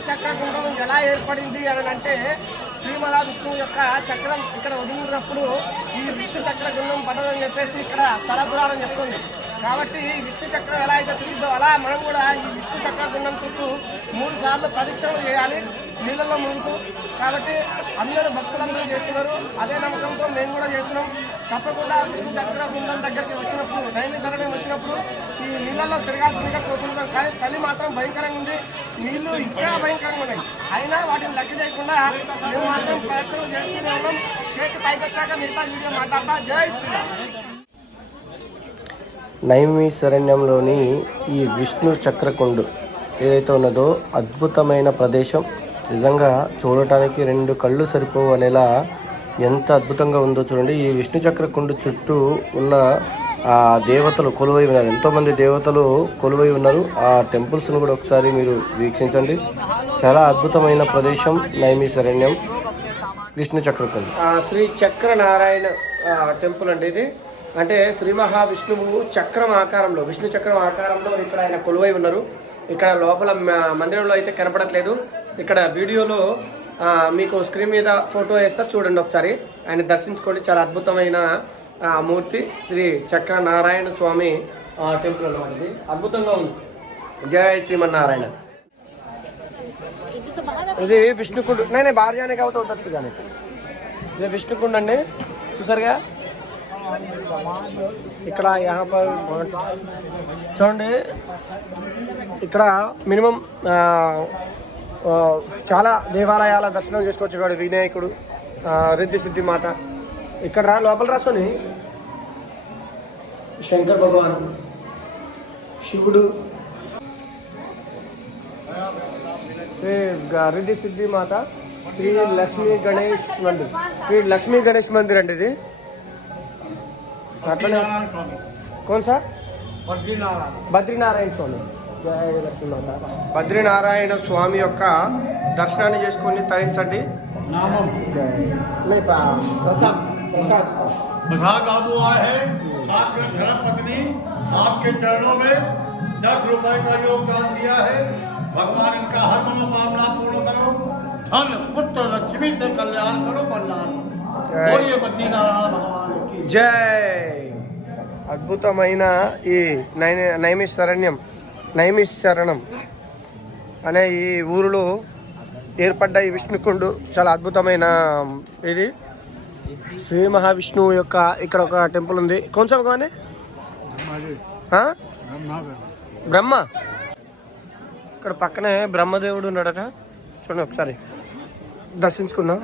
విష్ణు చక్రకుండం ఎలా ఏర్పడింది అని అంటే శ్రీమల విష్ణువు యొక్క చక్రం ఇక్కడ వదిలినప్పుడు ఈ విష్ణు చక్రగుండం పడదని చెప్పేసి ఇక్కడ స్థల పురాణం చెప్తుంది. కాబట్టి ఈ విష్ణు చక్రం ఎలా అయితే తిరిగిద్దో అలా మనం కూడా ఈ విష్ణు చక్రకుండం చుట్టూ మూడు సార్లు ప్రదక్షిణలు చేయాలి నీళ్ళలో మునుగుతూ. కాబట్టి అందరూ భక్తులందరూ చేస్తున్నారు. అదే నమ్మకంతో మేము కూడా చేస్తున్నాం. తప్పకుండా విష్ణు చక్ర గుండం దగ్గరికి వచ్చినప్పుడు నైమి శరణం వచ్చినప్పుడు ఈ నీళ్ళల్లో తిరగాల్సిందిగా కోరుకుంటున్నాం. కానీ చలి మాత్రం భయంకరంగా ఉంది. నీళ్ళు ఇంకా భయంకరంగా ఉన్నాయి. అయినా వాటిని లెక్క చేయకుండా మేము మాత్రం ప్రదక్షిణలు చేస్తూనే ఉన్నాం. చేసి పైకి వచ్చాక మిగతా వీడియో మాట్లాడతా. జై శ్రీరామ్. నైమీ శరణ్యంలోని ఈ విష్ణు చక్రకుండు ఏదైతే ఉన్నదో అద్భుతమైన ప్రదేశం. నిజంగా చూడటానికి రెండు కళ్ళు సరిపోవు అనేలా ఎంత అద్భుతంగా ఉందో చూడండి. ఈ విష్ణు చక్రకుండు చుట్టూ ఉన్న ఆ దేవతలు కొలువై ఉన్నారు. ఎంతోమంది దేవతలు కొలువై ఉన్నారు. ఆ టెంపుల్స్ను కూడా ఒకసారి మీరు వీక్షించండి. చాలా అద్భుతమైన ప్రదేశం నైమి శరణ్యం. విష్ణు చక్రకుండు. శ్రీ చక్ర నారాయణ టెంపుల్ అండి ఇది. అంటే శ్రీ మహావిష్ణువు చక్రం ఆకారంలో విష్ణు చక్రం ఆకారంలో ఇక్కడ ఆయన కొలువై ఉన్నారు. ఇక్కడ లోపల మందిరంలో అయితే కనపడట్లేదు. ఇక్కడ వీడియోలో మీకు స్క్రీన్ మీద ఫోటో వేస్తా చూడండి ఒకసారి. ఆయన దర్శించుకోండి. చాలా అద్భుతమైన మూర్తి శ్రీ చక్ర నారాయణ స్వామి టెంపుల్ అనమాట ఇది అద్భుతంగా ఉంది. జయ శ్రీమన్నారాయణ. ఇది విష్ణుకుండు నేను భార్యానే కాబట్టి ఉంటుంది ఇది విష్ణుకుండు అండి. చూసారుగా? ఇక్కడ చూడండి ఇక్కడ మినిమం చాలా దేవాలయాల దర్శనం చేసుకోవచ్చు ఇక్కడ వినాయకుడు రిద్ధి సిద్ధి మాత ఇక్కడ రా లోపల రాసుకొని శంకర్ భగవాన్ శివుడు. రిద్ధి సిద్ధి మాత శ్రీ లక్ష్మీ గణేష్ మందిర్. శ్రీ లక్ష్మీ గణేష్ మందిర్ అండి ఇది. అట్లనే కోన్ సార్ బద్రీనారాయణ స్వామి జయ లక్ష్మీమాత బద్రీనారాయణ స్వామి యొక్క దర్శనాన్ని చేసుకొని తరించండి नामम नहीं पा प्रसाद प्रसाद प्रसाद बाबू आए हैं साथ में धर्म पत्नी आपके चरणों में दस रुपए का योगदान दिया है भगवान इनका हर मनोकामना पूर्ण करो धन पुत्र लक्ष्मी से कल्याण करो कल्याण जय। बोलिए बद्रीनारायण भगवान की జై! అద్భుతమైన ఈ నై నైమిశరణ్యం నైమిశరణం అనే ఈ ఊరిలో ఏర్పడ్డ ఈ విష్ణుకుండు చాలా అద్భుతమైన ఇది శ్రీ మహావిష్ణువు యొక్క ఇక్కడ ఒక టెంపుల్ ఉంది. కొంచెం కానీ బ్రహ్మ? ఇక్కడ పక్కనే బ్రహ్మదేవుడు ఉన్నాడట. చూడండి ఒకసారి. దర్శించుకుందాం.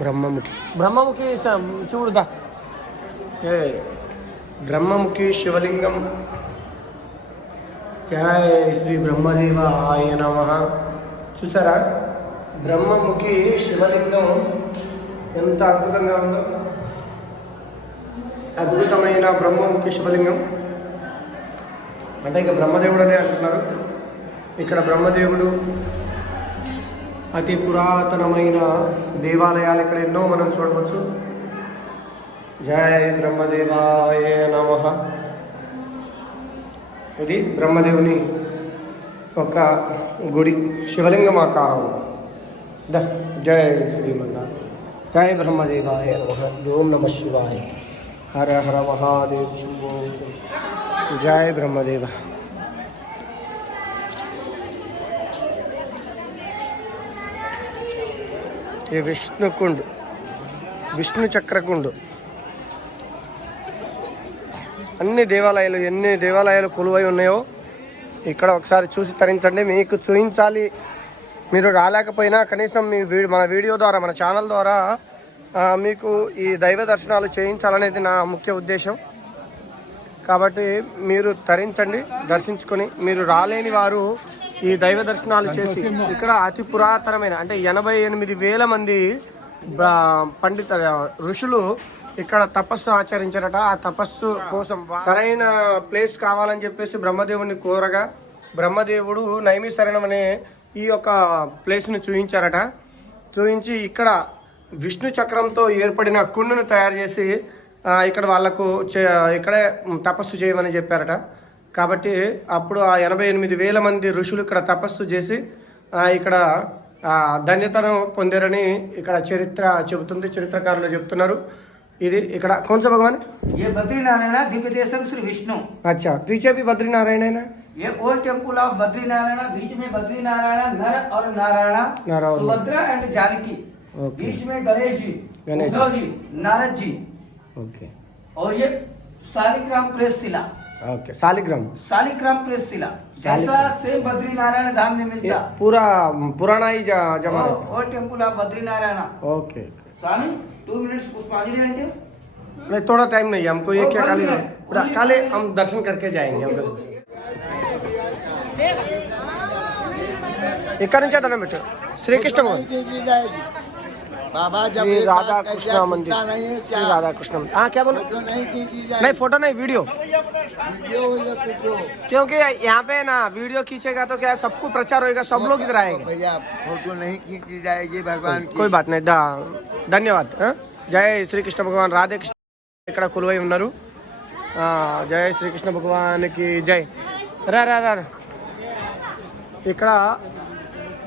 బ్రహ్మముఖి. బ్రహ్మముఖి శివుడు దా. ఏ. బ్రహ్మముఖి శివలింగం. జయ శ్రీ బ్రహ్మదేవాయ నమ. చూసారా? బ్రహ్మముఖి శివలింగం ఎంత అద్భుతంగా ఉందో. అద్భుతమైన బ్రహ్మముఖి శివలింగం. అంటే ఇక బ్రహ్మదేవుడు అనే అంటున్నారు. ఇక్కడ బ్రహ్మదేవుడు అతి పురాతనమైన దేవాలయాలు ఇక్కడ ఎన్నో మనం చూడవచ్చు. జయ బ్రహ్మదేవాయ నమ. ఇది బ్రహ్మదేవుని ఒక గుడి శివలింగం ఆకారం ద జయ శ్రీమన్నారాయణ జయ బ్రహ్మదేవాయ నమ. ఓం నమ శివాయ. హర హర మహాదేవ్ శివో జయ బ్రహ్మదేవ. ఈ విష్ణుకుండు. విష్ణు చక్రకుండు. అన్ని దేవాలయాలు ఎన్ని దేవాలయాలు కొలువై ఉన్నాయో ఇక్కడ ఒకసారి చూసి తరించండి. మీకు చూపించాలి. మీరు రాలేకపోయినా కనీసం మీ వీ మన వీడియో ద్వారా మన ఛానల్ ద్వారా మీకు ఈ దైవ దర్శనాలు చేయించాలనేది నా ముఖ్య ఉద్దేశం. కాబట్టి మీరు తరించండి దర్శించుకొని మీరు రాలేని వారు ఈ దైవ దర్శనాలు చేసి ఇక్కడ అతి పురాతనమైన అంటే ఎనభై ఎనిమిది వేల మంది పండిత ఋషులు ఇక్కడ తపస్సు ఆచరించారట. ఆ తపస్సు కోసం సరైన ప్లేస్ కావాలని చెప్పేసి బ్రహ్మదేవుని కోరగా బ్రహ్మదేవుడు నైమిశరణమనే ఈ యొక్క ప్లేస్ను చూపించారట చూపించి ఇక్కడ విష్ణు చక్రంతో ఏర్పడిన కుండును తయారు చేసి ఇక్కడ వాళ్ళకు చే- ఇక్కడే తపస్సు చేయమని చెప్పారట. కాబట్టి అప్పుడు ఆ ఎనభై ఎనిమిది వేల మంది ఋషులు ఇక్కడ తపస్సు చేసి ఆ, ఇక్కడ ఆ, ధన్యతను పొందారని ఇక్కడ చరిత్ర చెబుతుంది చరిత్రకారులు చెప్తున్నారు ఇది ఇక్కడ కౌన్ సా భగవాన్ ये बद्रीनारायण दिव्य देशम श्री विष्णु अच्छा पीछे भी बद्रीनारायण है ना ये ओल्ड टेम्पल ऑफ बद्रीनारायण बीच में बद्रीनारायण नर और नारायण नर और सुभद्रा एंड जानकी ओके। बीच में गणेश जी गणेश जी। उद्धव जी नारद जी ओके और ये शालिग्राम प्रेस शिला ओके शालिग्राम शालिग्राम प्रेस शिला। जैसा सेम बद्रीनारायण धाम में मिलता। पूरा पुराना ही जमा और temple of Badrinarayan. Okay Swamy two minute पुष्पांजलि आंटी। नहीं थोड़ा टाइम नहीं है हमको ये क्या काले काले हम दर्शन करके जाएँगे हम एक कारण चाहता ना बेटा? श्री कृष्ण भगवान। बाबा जब श्री एक राधा बार कृष्ण कैसा मंदिर दिखता नहीं है श्री क्या राधा कृष्ण हाँ क्या बोलो फोटो नहीं खींची जाए नहीं फोटो नहीं वीडियो वीडियो या कुछ हो। क्योंकि यहाँ पे ना वीडियो खींचेगा तो क्या है, सबको प्रचार होएगा सब लोग इधर आएंगे भैया फोटो नहीं खींची जाएगी भगवान की कोई बात नहीं దా ధన్యవాద్ ఆ? జై శ్రీకృష్ణ భగవాన్ రాధే కృష్ణ ఇక్కడ కొలువై ఉన్నారు ఆ, జై శ్రీకృష్ణ భగవానికి జై రా రా రా రా. ఇక్కడ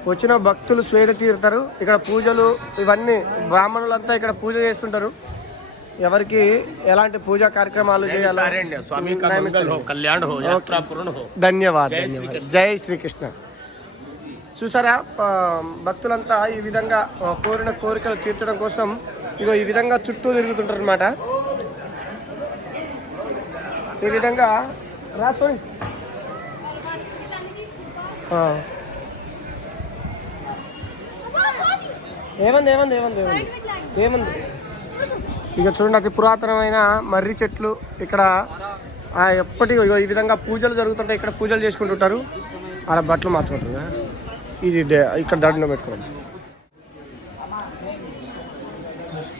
వచ్చిన భక్తులు స్వేద తీరుతారు. ఇక్కడ పూజలు ఇవన్నీ బ్రాహ్మణులంతా ఇక్కడ పూజ చేస్తుంటారు. ఎవరికి ఎలాంటి పూజా కార్యక్రమాలు చేయాలి ధన్యవాదాలు జై శ్రీకృష్ణ. చూసారా భక్తులంతా ఈ విధంగా కోరిన కోరికలు తీర్చడం కోసం ఇగో ఈ విధంగా చుట్టూ తిరుగుతుంటారు అనమాట ఈ విధంగా రాసోని ఏమంది ఏమంది ఏమంది ఏమంది? ఏమంది? ఇక చూడండి అతి పురాతనమైన మర్రి చెట్లు ఇక్కడ ఎప్పటి ఈ విధంగా పూజలు జరుగుతుంటాయి ఇక్కడ పూజలు చేసుకుంటుంటారు. అలా బట్టలు మార్చుకుంటారు ఇది దే- ఇక్కడ దండం పెట్టుకోండి.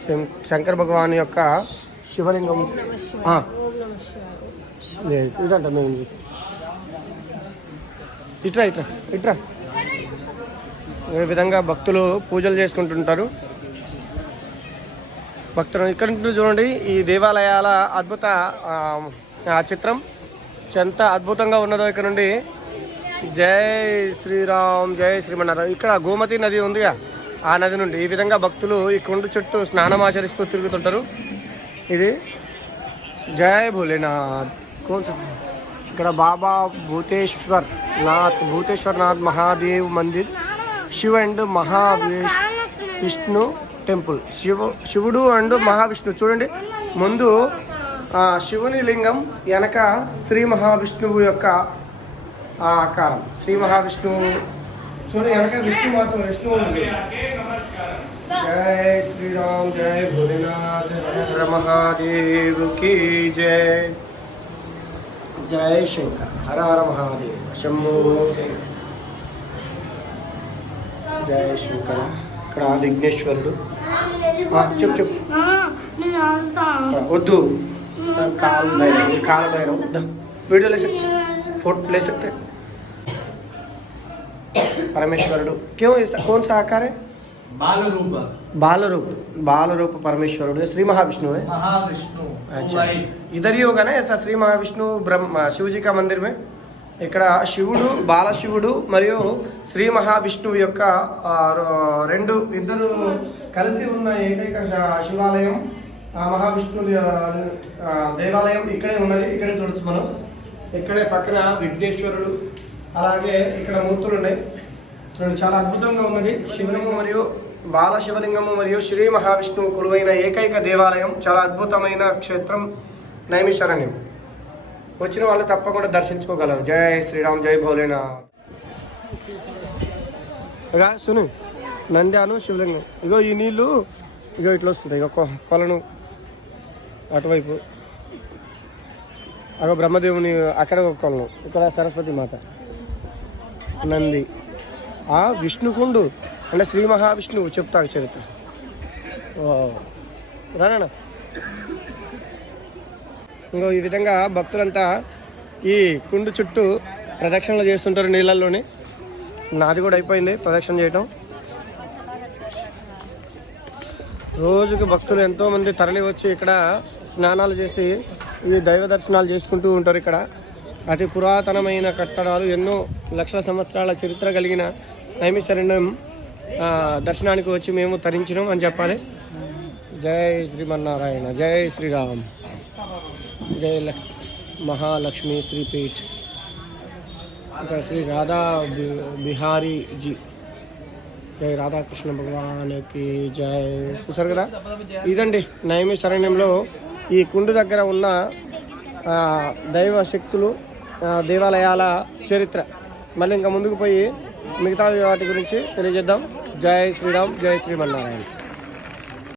శం- భగవాన్ యొక్క శివలింగం. ఇదంట మెయిన్ ఇట్రా ఇట్రా ఇట్రా. ఈ విధంగా భక్తులు పూజలు చేసుకుంటుంటారు? భక్తులు ఇక్కడ నుండి చూడండి. ఈ దేవాలయాల అద్భుత ఆ, చిత్రం ఎంత అద్భుతంగా ఉన్నదో ఇక్కడ నుండి. జై శ్రీరామ్ జై శ్రీమన్నారాయణ. ఇక్కడ గోమతి నది ఉందిగా ఆ నది నుండి. ఈ విధంగా భక్తులు ఈ కొండ చుట్టూ స్నానం ఆచరిస్తూ తిరుగుతుంటారు. ఇది జై భోలేనాథ్. కోన్ ఇక్కడ బాబా భూతేశ్వర్ నాథ్ భూతేశ్వర్ నాథ్ మహాదేవ్ మందిర్. శివ అండ్ మహావిష్ విష్ణు టెంపుల్. శివ శివుడు అండ్ మహావిష్ణు. చూడండి ముందు ఆ, శివుని లింగం వెనక శ్రీ మహావిష్ణువు యొక్క ఆకారం. శ్రీ మహావిష్ణువు చూడండి వెనక విష్ణు మాత్రం విష్ణువు ఉంది. జై శ్రీరామ్ జై భోలేనాథ్ హర మహాదేవ్ की జై. జై శంకర్. హర హర మహాదేవ్. శంభో శంకర్. జయ శంకర ఇక్కడ విఘ్నేశ్వరుడు చెప్ చెప్ వద్దు కాల్ భైరవ్ వీడియో ले सकते फ़ोटो ले सकते परमेश्वरुడు क्यों ऐसा कौन सा आकार है? बाल रूप बाल रूप बाल रूप परमेश्वरुడు श्री महाविष्णु है? महाविष्णु। अच्छा। इधर ही होगा ना ऐसा? श्री महाविष्णु ब्रह्म शिव जी का मंदिर में? ఇక్కడ శివుడు బాలశివుడు మరియు శ్రీ మహావిష్ణువు యొక్క రెండు ఇద్దరు కలిసి ఉన్న ఏకైక శివాలయం మహావిష్ణువు దేవాలయం ఇక్కడే ఉన్నది ఇక్కడే చూడొచ్చు మనం ఇక్కడే పక్కన విఘ్నేశ్వరుడు అలాగే ఇక్కడ మూర్తులు ఉన్నాయి. చూడండి చాలా అద్భుతంగా ఉన్నది. శివలింగం మరియు బాల శివలింగము మరియు శ్రీ మహావిష్ణువు కొలువైన ఏకైక దేవాలయం చాలా అద్భుతమైన క్షేత్రం నైమిషరణ్యం. వచ్చిన వాళ్ళు తప్పకుండా దర్శించుకోగలరు. జై శ్రీరామ్ జై భోలేనాథ్. ఇక సును నంద్యాను శివలింగం. ఇగో ఈ నీళ్ళు ఇగో ఇట్లా వస్తుంది ఇగో కొ- కొలను అటువైపు. అగో బ్రహ్మదేవుని అక్కడ ఒక కొలను. ఇక్కడ సరస్వతి మాత. నంది. ఆ విష్ణుకుండు అంటే శ్రీ మహావిష్ణువు చెప్తా చరిత్ర. ఓ రానా ఇంకో ఈ విధంగా భక్తులంతా ఈ కుండు చుట్టూ ప్రదక్షిణలు చేస్తుంటారు నీళ్ళల్లోనే. నాది కూడా అయిపోయింది ప్రదక్షిణ చేయటం. రోజుకు భక్తులు ఎంతోమంది తరలి వచ్చి ఇక్కడ స్నానాలు చేసి ఈ దైవ దర్శనాలు చేసుకుంటూ ఉంటారు ఇక్కడ. అతి పురాతనమైన కట్టడాలు ఎన్నో లక్షల సంవత్సరాల చరిత్ర కలిగిన నైమిశరణ్యం దర్శనానికి వచ్చి మేము తరించినాం అని చెప్పాలి. జై శ్రీమన్నారాయణ జై శ్రీరామ్. జై లక్ మహాలక్ష్మి శ్రీపీఠ్ ఇక్కడ శ్రీ రాధా బిహారీ జీ జై రాధాకృష్ణ భగవానికి జై చూసారు కదా? ఇదండి నయమి శరణ్యంలో ఈ కుండు దగ్గర ఉన్న దైవ శక్తులు దేవాలయాల చరిత్ర. మళ్ళీ ఇంకా ముందుకు పోయి మిగతా వాటి గురించి తెలియజేద్దాం. జై శ్రీరామ్ జై శ్రీమన్నారాయణ